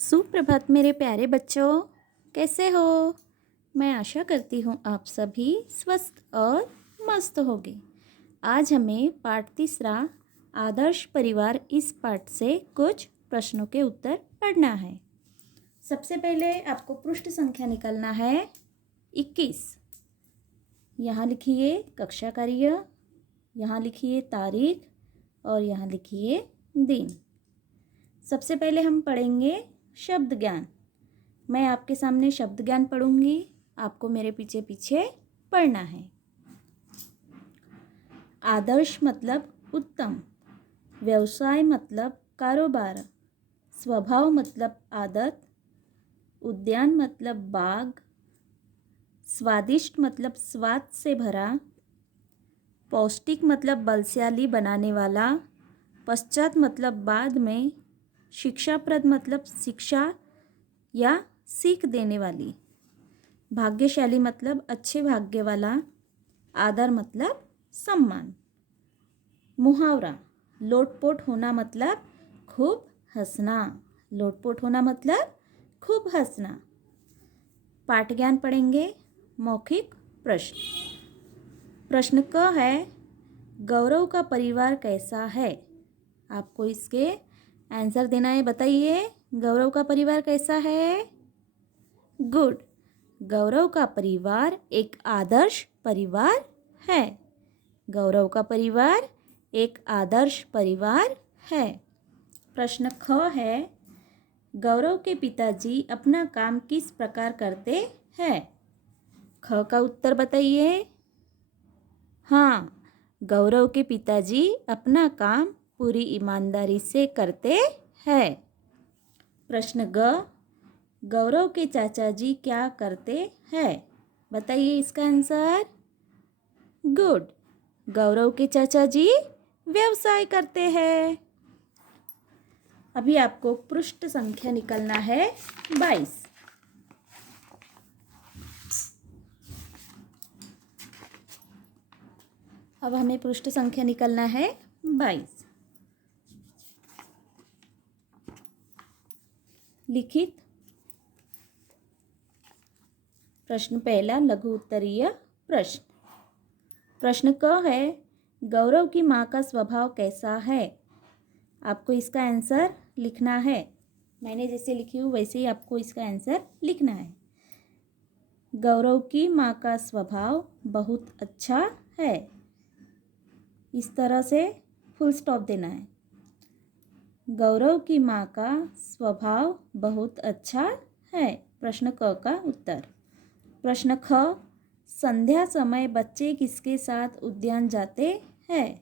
सुप्रभात मेरे प्यारे बच्चों, कैसे हो? मैं आशा करती हूँ आप सभी स्वस्थ और मस्त होंगे। आज हमें पाठ तीसरा आदर्श परिवार इस पाठ से कुछ प्रश्नों के उत्तर पढ़ना है। सबसे पहले आपको पृष्ठ संख्या निकालना है 21। यहाँ लिखिए कक्षा कार्य, यहाँ लिखिए तारीख और यहाँ लिखिए दिन। सबसे पहले हम पढ़ेंगे शब्द ज्ञान। मैं आपके सामने शब्द ज्ञान पढ़ूंगी, आपको मेरे पीछे पीछे पढ़ना है। आदर्श मतलब उत्तम, व्यवसाय मतलब कारोबार, स्वभाव मतलब आदत, उद्यान मतलब बाग, स्वादिष्ट मतलब स्वाद से भरा, पौष्टिक मतलब बलशाली बनाने वाला, पश्चात मतलब बाद में, शिक्षाप्रद मतलब शिक्षा या सीख देने वाली, भाग्यशाली मतलब अच्छे भाग्य वाला, आदर मतलब सम्मान। मुहावरा, लोटपोट होना मतलब खूब हंसना, लोटपोट होना मतलब खूब हंसना। पाठ ज्ञान पढ़ेंगे। मौखिक प्रश्न। प्रश्न क है, गौरव का परिवार कैसा है? आपको इसके आंसर देना है। बताइए, गौरव का परिवार कैसा है? गुड। गौरव का परिवार एक आदर्श परिवार है। गौरव का परिवार एक आदर्श परिवार है। प्रश्न ख है, गौरव के पिताजी अपना काम किस प्रकार करते हैं? ख का उत्तर बताइए। हाँ, गौरव के पिताजी अपना काम पूरी ईमानदारी से करते हैं। प्रश्न ग, गौरव के चाचा जी क्या करते हैं? बताइए इसका आंसर। गुड। गौरव के चाचा जी व्यवसाय करते हैं। अभी आपको पृष्ठ संख्या निकालना है 22। अब हमें पृष्ठ संख्या निकालना है 22। लिखित प्रश्न पहला, लघु उत्तरीय प्रश्न। प्रश्न क है, गौरव की माँ का स्वभाव कैसा है? आपको इसका आंसर लिखना है। मैंने जैसे लिखी हूँ वैसे ही आपको इसका आंसर लिखना है। गौरव की माँ का स्वभाव बहुत अच्छा है। इस तरह से फुल स्टॉप देना है। गौरव की माँ का स्वभाव बहुत अच्छा है। प्रश्न क का उत्तर। प्रश्न ख, संध्या समय बच्चे किसके साथ उद्यान जाते हैं?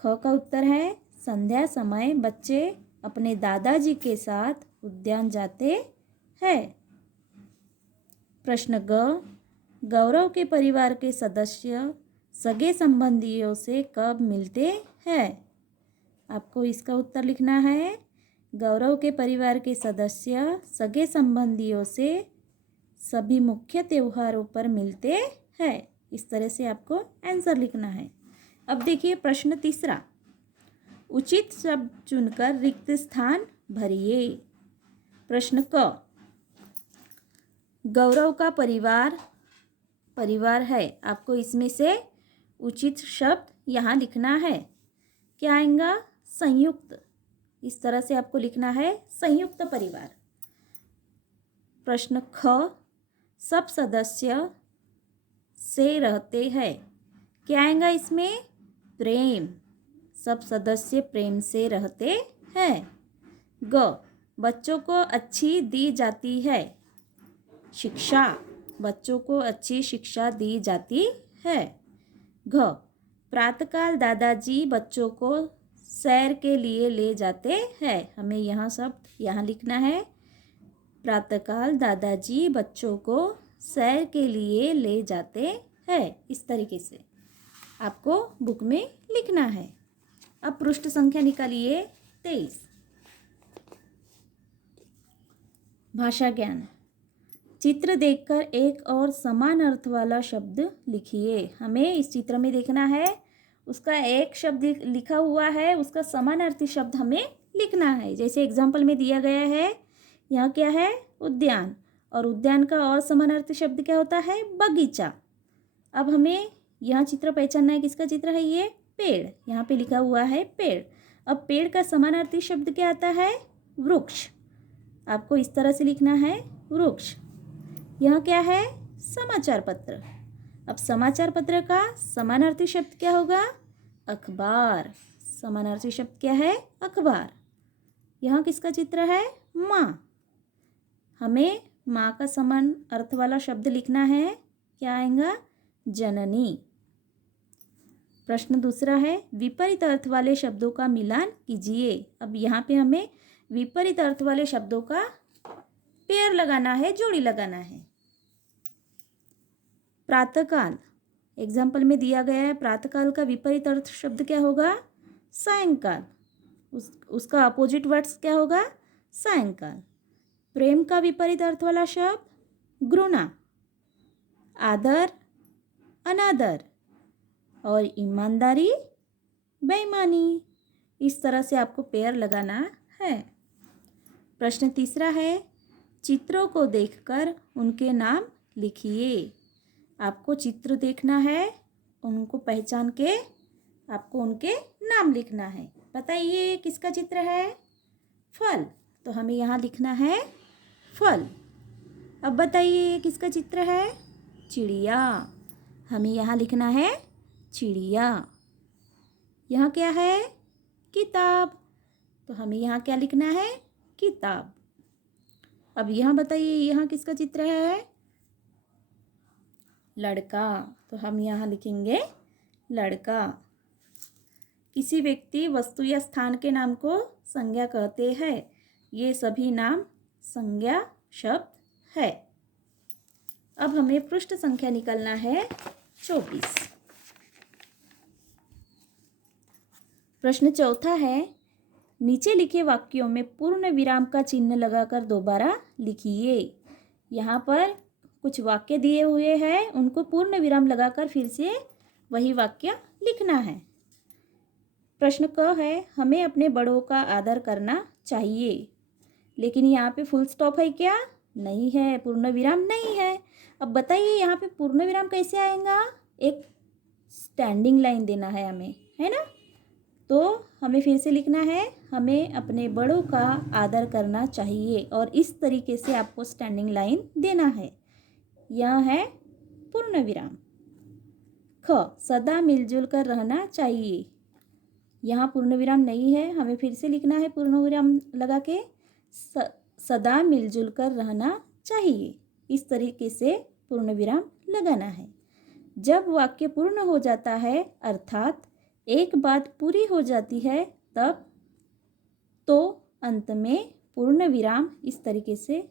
ख का उत्तर है, संध्या समय बच्चे अपने दादाजी के साथ उद्यान जाते हैं। प्रश्न ग, गौरव के परिवार के सदस्य सगे संबंधियों से कब मिलते हैं? आपको इसका उत्तर लिखना है। गौरव के परिवार के सदस्य सगे संबंधियों से सभी मुख्य त्योहारों पर मिलते हैं। इस तरह से आपको आंसर लिखना है। अब देखिए प्रश्न तीसरा, उचित शब्द चुनकर रिक्त स्थान भरिए। प्रश्न क, गौरव का परिवार है। आपको इसमें से उचित शब्द यहाँ लिखना है। क्या आएगा? संयुक्त। इस तरह से आपको लिखना है, संयुक्त परिवार। प्रश्न ख, सब सदस्य से रहते हैं। क्या आएगा इसमें? प्रेम। सब सदस्य प्रेम से रहते हैं। ग, बच्चों को अच्छी दी जाती है। शिक्षा। बच्चों को अच्छी शिक्षा दी जाती है। घ, प्रातःकाल दादाजी बच्चों को सैर के लिए ले जाते हैं। हमें यहाँ शब्द यहाँ लिखना है। प्रातःकाल दादाजी बच्चों को सैर के लिए ले जाते हैं। इस तरीके से आपको बुक में लिखना है। अब पृष्ठ संख्या निकालिए 23। भाषा ज्ञान। चित्र देखकर एक और समान अर्थ वाला शब्द लिखिए। हमें इस चित्र में देखना है, उसका एक शब्द लिखा हुआ है, उसका समानार्थी शब्द हमें लिखना है। जैसे एग्जाम्पल में दिया गया है, यहाँ क्या है? उद्यान। और उद्यान का और समानार्थी शब्द क्या होता है? बगीचा। अब हमें यहाँ चित्र पहचानना है, किसका चित्र है ये? पेड़। यहाँ पे लिखा हुआ है पेड़। अब पेड़ का समानार्थी शब्द क्या आता है? वृक्ष। आपको इस तरह से लिखना है, वृक्ष। यह क्या है? समाचार पत्र। अब समाचार पत्र का समानार्थी शब्द क्या होगा? अखबार। समानार्थी शब्द क्या है? अखबार। यहाँ किसका चित्र है? माँ। हमें माँ का समान अर्थ वाला शब्द लिखना है, क्या आएगा? जननी। प्रश्न दूसरा है, विपरीत अर्थ वाले शब्दों का मिलान कीजिए। अब यहाँ पे हमें विपरीत अर्थ वाले शब्दों का पेयर लगाना है, जोड़ी लगाना है। प्रातःकाल, एग्जाम्पल में दिया गया है, प्रातःकाल का विपरीत अर्थ शब्द क्या होगा? सायंकाल। उसका अपोजिट वर्ड्स क्या होगा? सायंकाल। प्रेम का विपरीत अर्थ वाला शब्द घृणा। आदर, अनादर। और ईमानदारी, बेईमानी। इस तरह से आपको पेयर लगाना है। प्रश्न तीसरा है, चित्रों को देखकर उनके नाम लिखिए। आपको चित्र देखना है, उनको पहचान के आपको उनके नाम लिखना है। बताइए किसका चित्र है? फल। तो हमें यहाँ लिखना है फल। अब बताइए किसका चित्र है? चिड़िया। हमें यहाँ लिखना है चिड़िया। यहाँ क्या है? किताब। तो हमें यहाँ क्या लिखना है? किताब। अब यहाँ बताइए, यहाँ किसका चित्र है? लड़का। तो हम यहाँ लिखेंगे लड़का। किसी व्यक्ति, वस्तु या स्थान के नाम को संज्ञा कहते हैं। ये सभी नाम संज्ञा शब्द है। अब हमें पृष्ठ संख्या निकालना है 24। प्रश्न चौथा है, नीचे लिखे वाक्यों में पूर्ण विराम का चिन्ह लगाकर दोबारा लिखिए। यहाँ पर कुछ वाक्य दिए हुए हैं, उनको पूर्ण विराम लगाकर फिर से वही वाक्य लिखना है। प्रश्न क है, हमें अपने बड़ों का आदर करना चाहिए। लेकिन यहाँ पे फुल स्टॉप है क्या? नहीं है, पूर्ण विराम नहीं है। अब बताइए यहाँ पे पूर्ण विराम कैसे आएगा? एक स्टैंडिंग लाइन देना है हमें, है ना? तो हमें फिर से लिखना है, हमें अपने बड़ों का आदर करना चाहिए। और इस तरीके से आपको स्टैंडिंग लाइन देना है। यह है पूर्ण विराम। ख, सदा मिलजुल कर रहना चाहिए। यहाँ पूर्ण विराम नहीं है, हमें फिर से लिखना है पूर्ण विराम लगा के, सदा मिलजुल कर रहना चाहिए। इस तरीके से पूर्ण विराम लगाना है। जब वाक्य पूर्ण हो जाता है, अर्थात एक बात पूरी हो जाती है, तब तो अंत में पूर्ण विराम इस तरीके से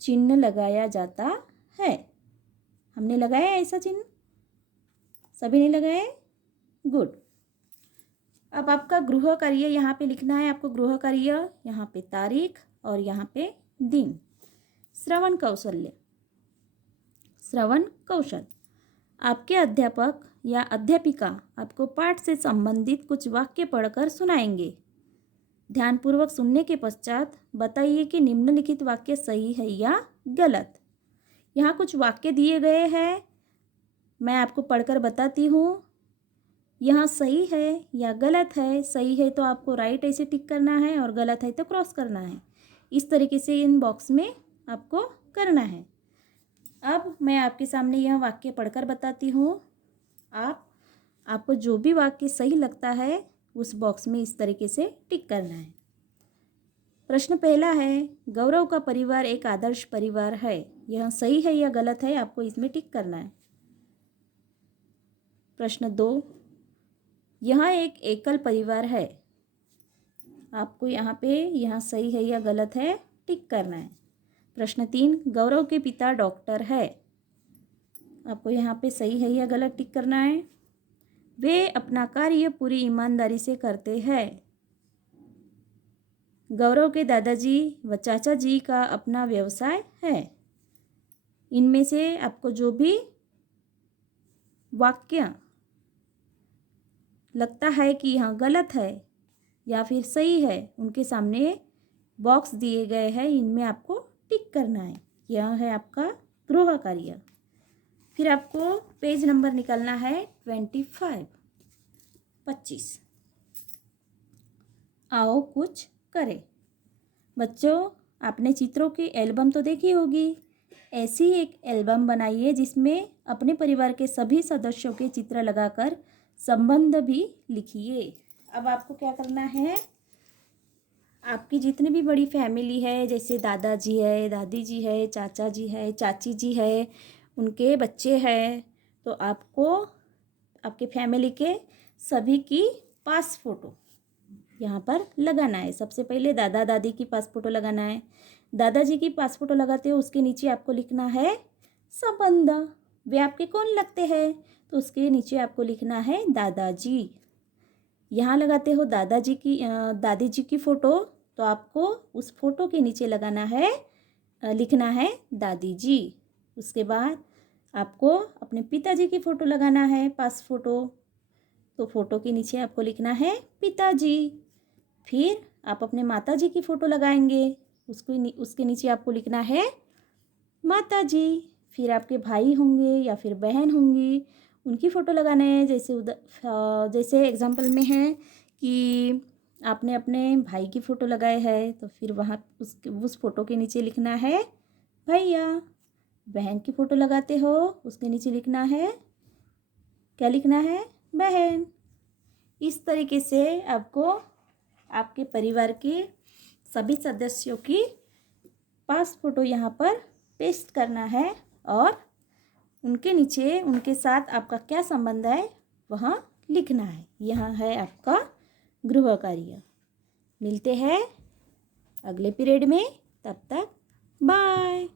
चिन्ह लगाया जाता है। हमने लगाया ऐसा चिन्ह? सभी ने लगाए? गुड। अब आपका गृह कार्य यहाँ पे लिखना है। आपको गृह कार्य यहाँ पे तारीख और यहाँ पे दिन। श्रवण कौशल्य, श्रवण कौशल। आपके अध्यापक या अध्यापिका आपको पाठ से संबंधित कुछ वाक्य पढ़कर सुनाएंगे। ध्यानपूर्वक सुनने के पश्चात बताइए कि निम्नलिखित वाक्य सही है या गलत। यहाँ कुछ वाक्य दिए गए हैं, मैं आपको पढ़कर बताती हूँ। यहाँ सही है या गलत है। सही है तो आपको राइट ऐसे टिक करना है और गलत है तो क्रॉस करना है। इस तरीके से इन बॉक्स में आपको करना है। अब मैं आपके सामने यह वाक्य पढ़कर बताती हूँ। आपको जो भी वाक्य सही लगता है उस बॉक्स में इस तरीके से टिक करना है। प्रश्न पहला है, गौरव का परिवार एक आदर्श परिवार है। यह सही है या गलत है, आपको इसमें टिक करना है। प्रश्न 2, यह एक एकल परिवार है। आपको यहाँ पे यहाँ सही है या गलत है टिक करना है। प्रश्न 3, गौरव के पिता डॉक्टर है। आपको यहाँ पे सही है या गलत टिक करना है। वे अपना कार्य पूरी ईमानदारी से करते हैं। गौरव के दादाजी व चाचा जी का अपना व्यवसाय है। इनमें से आपको जो भी वाक्य लगता है कि यहाँ गलत है या फिर सही है, उनके सामने बॉक्स दिए गए हैं, इनमें आपको टिक करना है। यह है आपका गृह कार्य। फिर आपको पेज नंबर निकालना है 25। आओ कुछ करें। बच्चों, आपने चित्रों की एल्बम तो देखी होगी। ऐसी एक एल्बम बनाइए जिसमें अपने परिवार के सभी सदस्यों के चित्र लगाकर संबंध भी लिखिए। अब आपको क्या करना है, आपकी जितनी भी बड़ी फैमिली है, जैसे दादाजी है, दादी जी है, चाचा जी है, चाची जी है, उनके बच्चे हैं, तो आपको आपके फैमिली के सभी की पास फ़ोटो यहाँ पर लगाना है। सबसे पहले दादा दादी की पास फ़ोटो लगाना है। दादाजी की पास फ़ोटो लगाते हो, उसके नीचे आपको लिखना है संबंध। वे आपके कौन लगते हैं, तो उसके नीचे आपको लिखना है दादाजी। यहाँ लगाते हो दादाजी की दादी जी की फ़ोटो, तो आपको उस फोटो के नीचे लगाना है लिखना है दादी जी। उसके बाद आपको अपने पिताजी की फ़ोटो लगाना है पास फ़ोटो, तो फ़ोटो के नीचे आपको लिखना है पिताजी। फिर आप अपने माताजी की फ़ोटो लगाएंगे, उसके नीचे आपको लिखना है माताजी। फिर आपके भाई होंगे या फिर बहन होंगी, उनकी फ़ोटो लगाना है। जैसे एग्जांपल में है कि आपने अपने भाई की फ़ोटो लगाए है, तो फिर वहाँ उस फ़ोटो के नीचे लिखना है भैया। बहन की फ़ोटो लगाते हो, उसके नीचे लिखना है, क्या लिखना है, बहन। इस तरीके से आपको आपके परिवार के सभी सदस्यों की पास फ़ोटो यहाँ पर पेस्ट करना है और उनके नीचे उनके साथ आपका क्या संबंध है वहाँ लिखना है। यह है आपका गृह कार्य। मिलते हैं अगले पीरियड में, तब तक बाय।